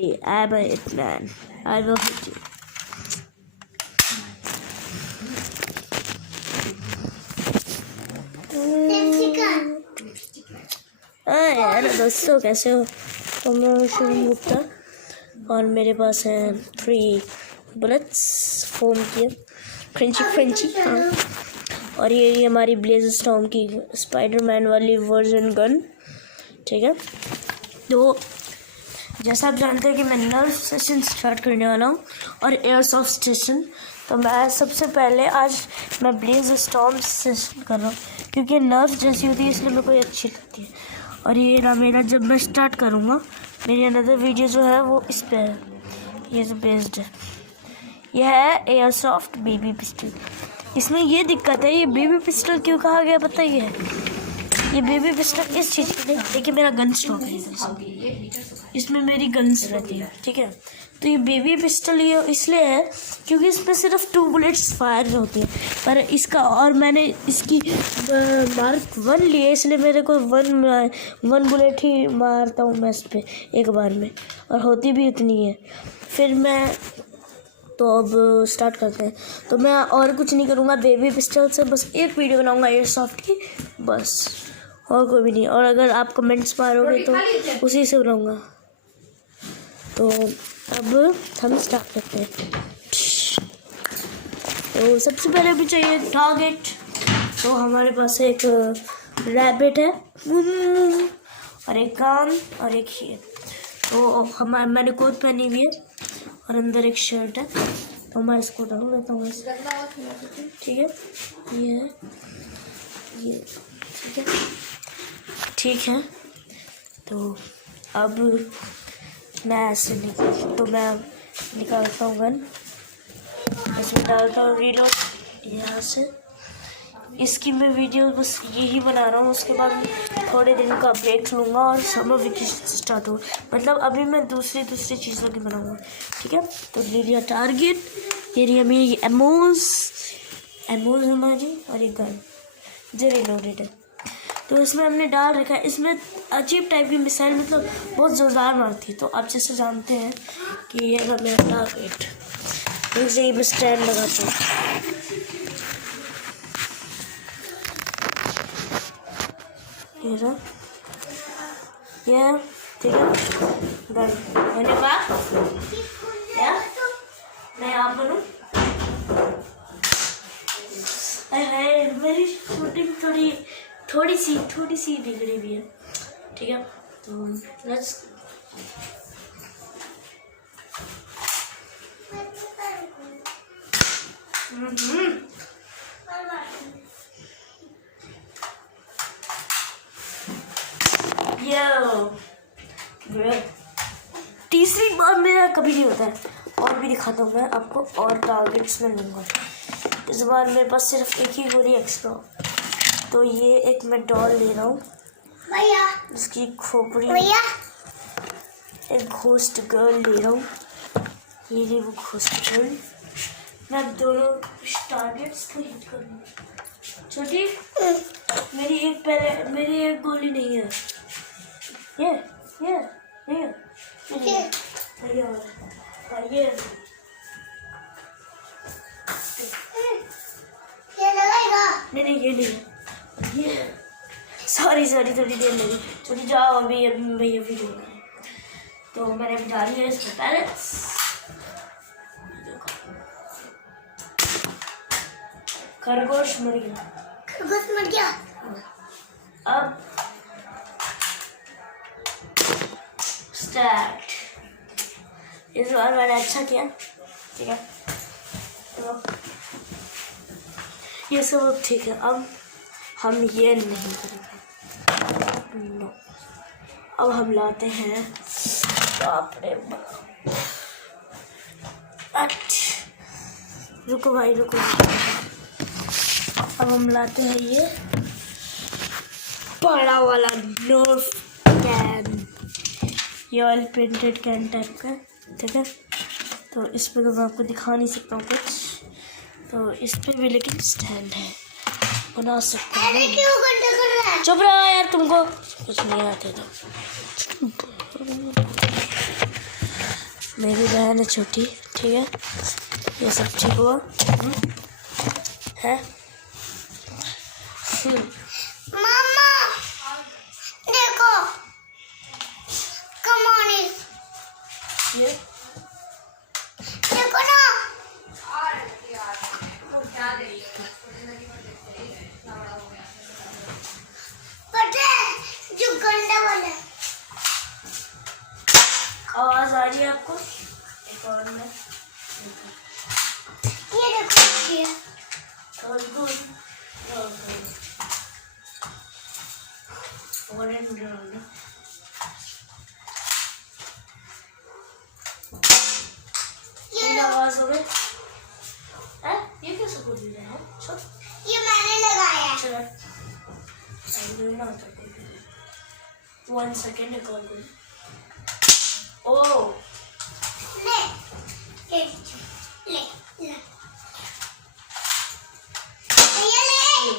I'm a hitman. I will hit you. यार दोस्तों कैसे हो? तो मैं शुभम गुप्ता और मेरे पास है 3 बुलेट्स फोम की फ्रेंची हाँ। और ये हमारी ब्लेज स्टॉर्म की स्पाइडरमैन वाली वर्जन गन, ठीक है। तो जैसा आप जानते हैं कि मैं नर्फ सेशन स्टार्ट करने वाला हूँ और एयरसॉफ्ट स्टेशन। तो मैं सबसे पहले आज मैं ब्लेज स्टॉर्म सेशन कर रहा हूँ क्योंकि नर्फ जैसी होती है, इसलिए मेरे को ये अच्छी लगती है। और ये ना मेरा जब मैं स्टार्ट करूँगा मेरी अनदर वीडियो जो है वो इस पे है, ये जो बेस्ड है, यह है एयरसॉफ्ट बेबी पिस्टल। इसमें ये दिक्कत है, ये बेबी पिस्टल क्यों कहा गया पता ही है? ये बेबी पिस्टल इस चीज़ के लिए, देखिए मेरा गन स्टॉक है, इसमें मेरी गन्स रहती है, ठीक है। तो ये बेबी पिस्टल ये इसलिए है क्योंकि इसमें सिर्फ 2 बुलेट्स फायर होती हैं, पर इसका और मैंने इसकी मार्क 1 लिए, इसलिए मेरे को 1 बुलेट ही मारता हूँ मैं इस पर एक बार में, और होती भी उतनी है। फिर मैं तो अब स्टार्ट करते हैं। तो मैं और कुछ नहीं करूँगा बेबी पिस्टल से, बस एक वीडियो बनाऊँगा एयरसॉफ्ट की, बस, और कोई भी नहीं। और अगर आप कमेंट्स मारोगे तो उसी से बनाऊँगा। तो अब हम स्टार्ट करते हैं। तो सबसे पहले भी चाहिए टारगेट। तो हमारे पास एक रैबिट है और एक कान और एक ये। तो मैंने कोट पहनी हुई है और अंदर एक शर्ट है। तो मैं इसको डाल देता हूँ, ठीक है। ये ठीक है। तो अब मैं ऐसे निकालता हूँ गन, इसमें डालता हूँ रीलोड यहाँ से। इसकी मैं वीडियो बस यही बना रहा हूँ, उसके बाद थोड़े दिन का ब्रेक लूँगा और समर वेकेशन स्टार्ट हो, मतलब अभी मैं दूसरी चीज़ों की बनाऊँगा, ठीक है। तो ले लिया टारगेट, ये रही मेरी एमोज हमारी, और एक गन जो रीलोडेड है। तो इसमें हमने डाल रखा है, इसमें अजीब टाइप की मिसाइल, मतलब बहुत ज़ोरदार मारती है। तो आप जैसे जानते हैं कि ये है मेरा टारगेट, इसे ही मैं स्टैंड लगाता हूँ। ये ठीक है, गन मैंने बात मैं आप बनूँ। मेरी शूटिंग थोड़ी सी बिगड़ी भी है, ठीक है। तो लेट्स तीसरी बार मेरा कभी नहीं होता है। और भी दिखाता हूँ मैं आपको, और टारगेट्स में लूँगा। इस बार मेरे पास सिर्फ एक ही गोली एक्स्ट्रा। तो ये एक मैं डॉल ले रहा हूँ, इसकी खोपड़ी, एक घोस्ट गर्ल ले रहा हूँ, ये रही वो घोस्ट गर्ल। मैं दोनों टारगेट्स को हिट करूँगा। छोटी मेरी एक गोली नहीं है, ये नहीं ये नहीं है, ये सॉरी थोड़ी देर लगी। छोटी जाओ, अभी मैं ये वीडियो बना। तो मैंने अभी डाली है इसमें पैलेट्स, खरगोश मर गया। अब स्टार्ट। इस बार मैंने अच्छा किया, ठीक है। तो ये सब ठीक है। अब हम ये नहीं करेंगे, नो। अब हम लाते हैं, बाप रे रुको भाई रुको। अब हम लाते हैं ये बड़ा वाला नर्फ कैन, ये ऑयल पेंटेड कैन टाइप का, ठीक है। तो इस पर तो मैं आपको दिखा नहीं सकता हूँ कुछ, तो इस पर भी लेकिन स्टैंड है, बना सकते हैं। चुप रहा यार, तुमको कुछ नहीं आते तो। मेरी बहन है छोटी, ठीक है। ये सब ठीक हुआ है। मामा देखो, कम ऑन ये देखो ना। पता है जो गंदा वाला है। आवाज आ रही है आपको? एक और में ये देखो ये और गुड ये आवाज हो गई। ये कैसे बोल रहे हैं? ये मैंने लगाया है। चलो 1 सेकेंड कॉल करो। ओ ले ले ले ले भैया ले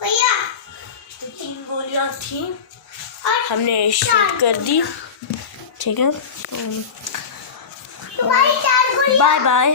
भैया। तो 3 गोलियां थी, और हमने शूट कर दी, ठीक है। तुम्हारी 4 गोलियां। Bye bye.